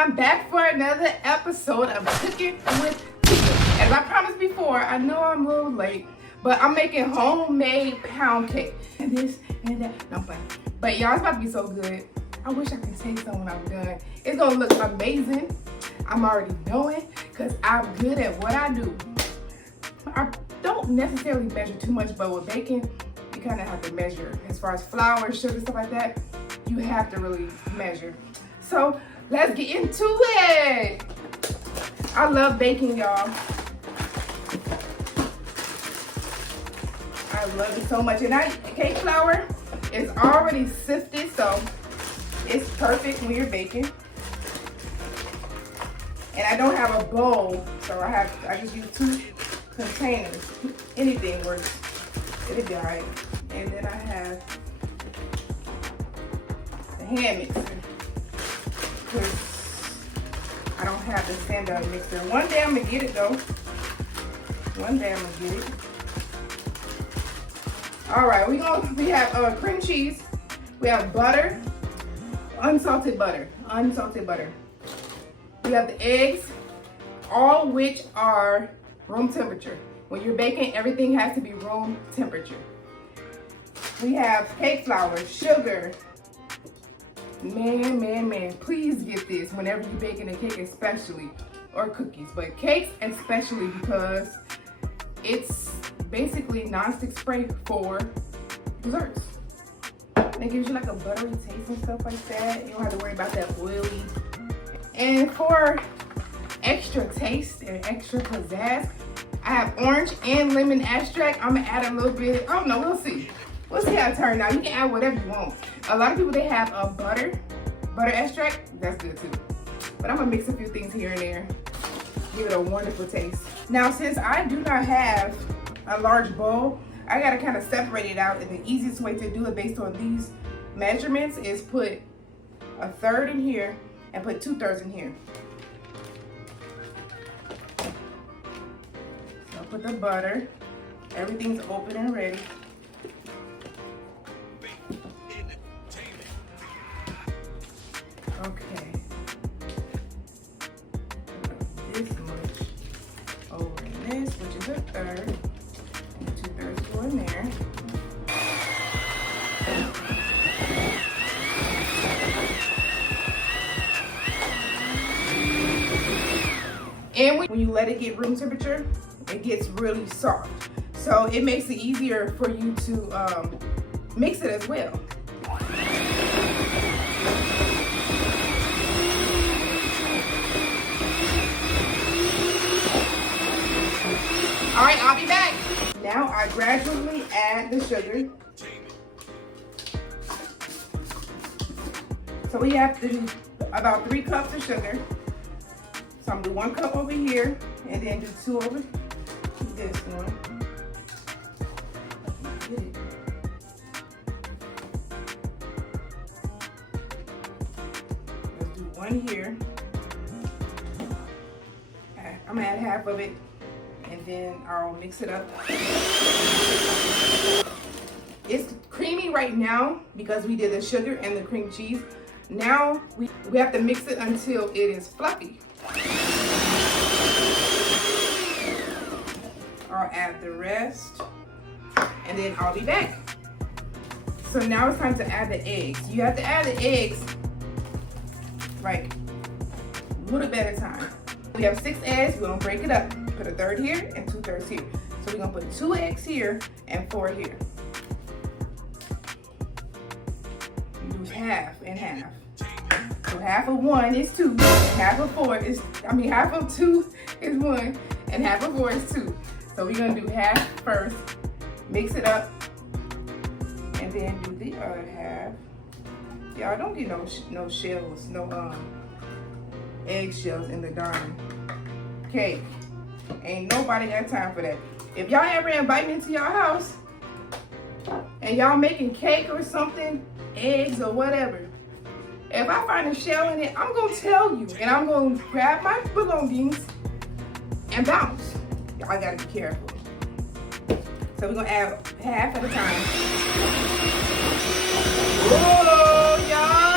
I'm back for another episode of Cooking with Tika. As I promised before, I know I'm a little late, but I'm making homemade pound cake. And this and that. No, but y'all, it's about to be so good. I wish I could taste some when I'm done. It's gonna look amazing. I'm already knowing, because I'm good at what I do. I don't necessarily measure too much, but with baking, you kind of have to measure. As far as flour, sugar, stuff like that, you have to really measure. So let's get into it. I love baking, y'all. I love it so much. And cake flour is already sifted, so it's perfect when you're baking. And I don't have a bowl, so I just use 2 containers. Anything works. It'll be alright. And then I have the hand mixer, because I don't have the stand-up mixer. One day I'm gonna get it though. One day I'm gonna get it. All right, we have cream cheese. We have butter, unsalted butter. We have the eggs, all which are room temperature. When you're baking, everything has to be room temperature. We have cake flour, sugar. Man, please get this whenever you're baking a cake, especially, or cookies, but cakes especially, because it's basically nonstick spray for desserts. And it gives you like a buttery taste and stuff like that. You don't have to worry about that oily. And for extra taste and extra pizzazz, I have orange and lemon extract. I'm gonna add a little bit. I don't know, we'll see. We'll see how it turns out. You can add whatever you want. A lot of people, they have a butter extract. That's good too. But I'm gonna mix a few things here and there. Give it a wonderful taste. Now, since I do not have a large bowl, I gotta kind of separate it out. And the easiest way to do it based on these measurements is put 1/3 in here and put 2/3 in here. So put the butter. Everything's open and ready. Okay. This much over in this, which is 1/3. And 2/3 go in there. And when you let it get room temperature, it gets really soft. So it makes it easier for you to mix it as well. All right, I'll be back. Now I gradually add the sugar. So we have to do about 3 cups of sugar. So I'm gonna do 1 cup over here and then do 2 over this one. Let's do 1 here. I'm gonna add half of it and then I'll mix it up. It's creamy right now because we did the sugar and the cream cheese. Now we have to mix it until it is fluffy. I'll add the rest and then I'll be back. So now it's time to add the eggs. You have to add the eggs like a little bit at a time. We have 6 eggs, we're gonna break it up. Put 1/3 here and 2/3 here. So we're gonna put 2 eggs here and 4 here. You do half and half. So half of 1 is 2, half of 4 is, half of 2 is 1, and half of 4 is 2. So we're gonna do half first, mix it up, and then do the other half. Y'all don't get no shells, no egg shells in the darn cake. Ain't nobody got time for that. If y'all ever invite me to your house and y'all making cake or something, eggs or whatever, if I find a shell in it, I'm gonna tell you, and I'm gonna grab my belongings and bounce. Y'all gotta be careful. So we're gonna add half at a time. Oh, y'all.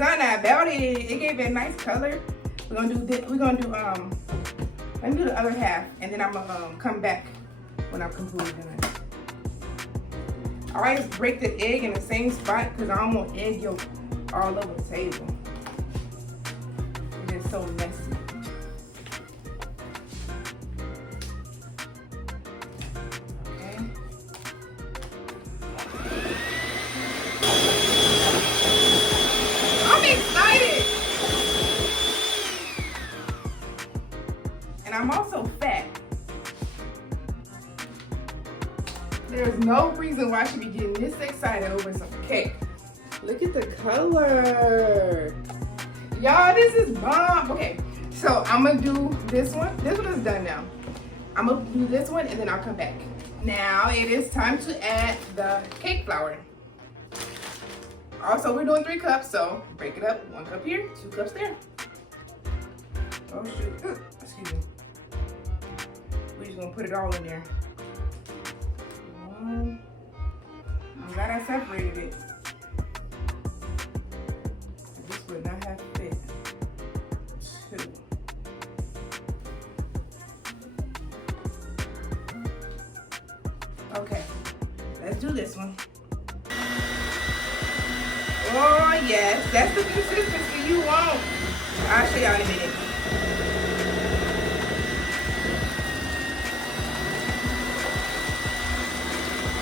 something about it. It gave it a nice color. We're gonna do this. We're gonna do let me do the other half, and then I'm gonna come back when I'm completely done. I always break the egg in the same spot because I don't want egg yolk all over the table. It's just so messy. I'm also fat. There's no reason why I should be getting this excited over some cake. Look at the color. Y'all, this is bomb. Okay, so I'm gonna do this one. This one is done now. I'm gonna do this one and then I'll come back. Now it is time to add the cake flour. Also, we're doing 3 cups, so break it up. 1 cup here, 2 cups there. Oh shoot, ooh, excuse me. We're just gonna put it all in there. 1. I'm glad I separated it. This would not have fit. 2. Okay, let's do this one. Oh yes, that's the consistency you want. I'll show y'all in a minute.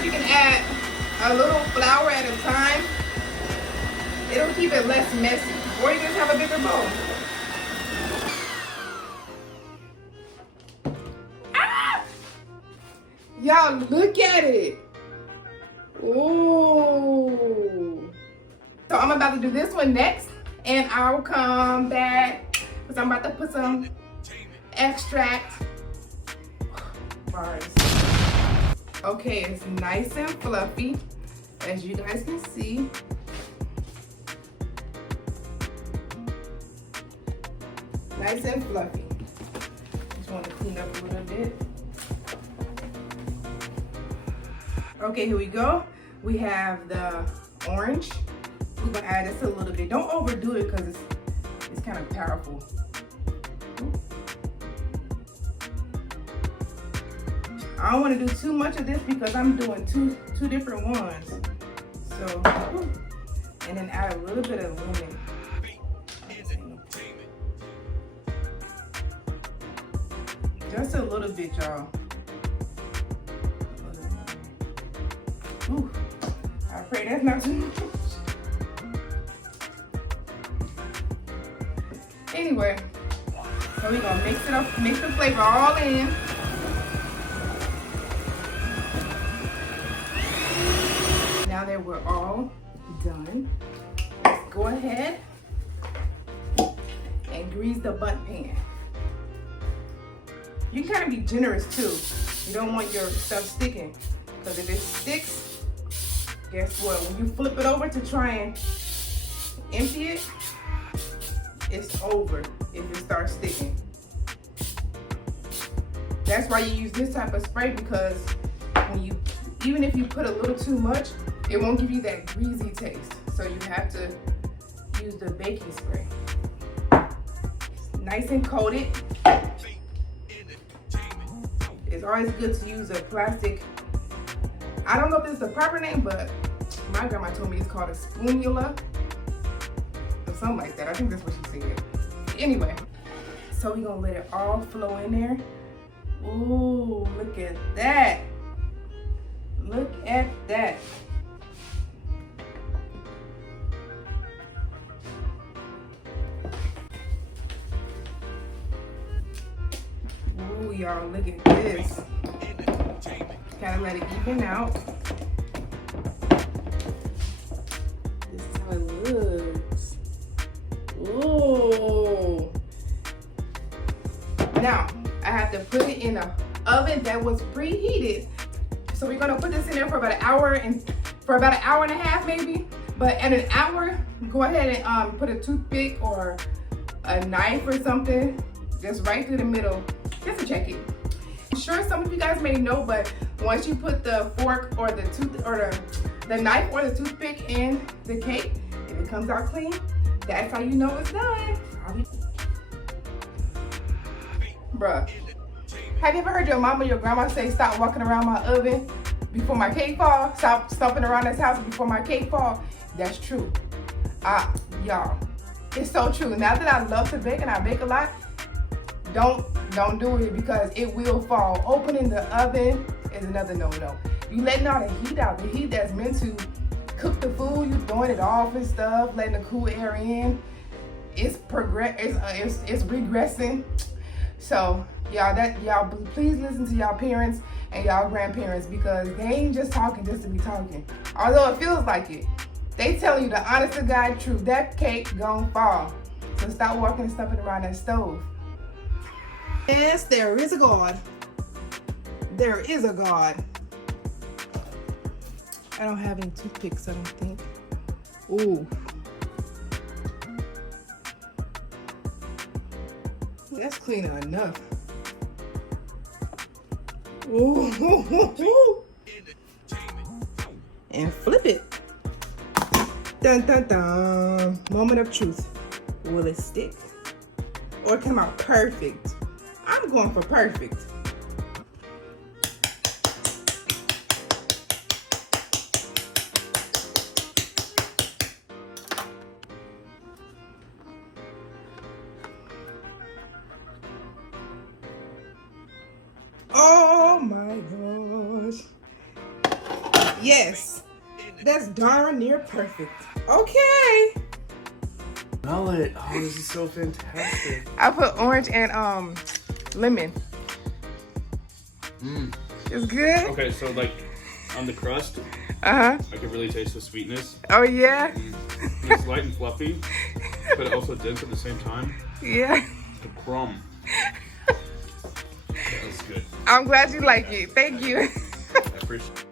You can add a little flour at a time. It'll keep it less messy. Or you just have a bigger bowl. Ah! Y'all look at it. Ooh. So I'm about to do this one next. And I'll come back because I'm about to put some extract. Bars. Okay, it's nice and fluffy, as you guys can see. Nice and fluffy. Just want to clean up a little bit. Okay, here we go. We have the orange. We're gonna add this a little bit. Don't overdo it because it's kind of powerful. I don't want to do too much of this because I'm doing two different ones. So, and then add a little bit of lemon. Just a little bit, y'all. Ooh, I pray that's not too much. Anyway, so we're gonna mix it up, mix the flavor all in. Now that we're all done, let's go ahead and grease the butt pan. You can kind of be generous too. You don't want your stuff sticking, because if it sticks, guess what? When you flip it over to try and empty it, it's over if it starts sticking. That's why you use this type of spray, because when you, even if you put a little too much, it won't give you that greasy taste. So you have to use the baking spray. Nice and coated. It's always good to use a plastic. I don't know if this is the proper name, but my grandma told me it's called a spoonula or something like that. I think that's what she said. Anyway, so we're gonna let it all flow in there. Ooh, look at that. Look at that. Ooh, y'all, look at this. Gotta let it even out. This is how it looks. Ooh. Now, I have to put it in an oven that was preheated. So we're gonna put this in there for about an hour and a half maybe. But at an hour, go ahead and put a toothpick or a knife or something just right through the middle, just to check it. I'm sure some of you guys may know, but once you put the fork or the knife or the toothpick in the cake, if it comes out clean, That's how you know it's done. Bruh, have you ever heard your mama or your grandma say, stop walking around my oven before my cake fall? Stop stomping around this house before my cake fall? That's true. Y'all, it's so true. Now that I love to bake and I bake a lot, don't do it because it will fall. Opening the oven is another no-no. You letting all the heat out, the heat that's meant to cook the food, you throwing it off and stuff, letting the cool air in. It's regressing. So y'all please listen to y'all parents and y'all grandparents because they ain't just talking just to be talking. Although it feels like it. They tell you the honest to God truth. That cake gon' fall. So stop walking and stuffing around that stove. Yes, there is a God. There is a God. I don't have any toothpicks, I don't think. Ooh. That's clean enough. Ooh. And flip it. Dun dun dun. Moment of truth. Will it stick? Or come out perfect? I'm going for perfect. Oh my gosh. Yes. That's darn near perfect. Okay. Smell it. Oh, this is so fantastic. I put orange and lemon. It's good? Okay, so like on the crust, I can really taste the sweetness. Oh yeah? And it's light and fluffy, but also dense at the same time. Yeah. The crumb. That's good. I'm glad you like it. Thank you. I appreciate it.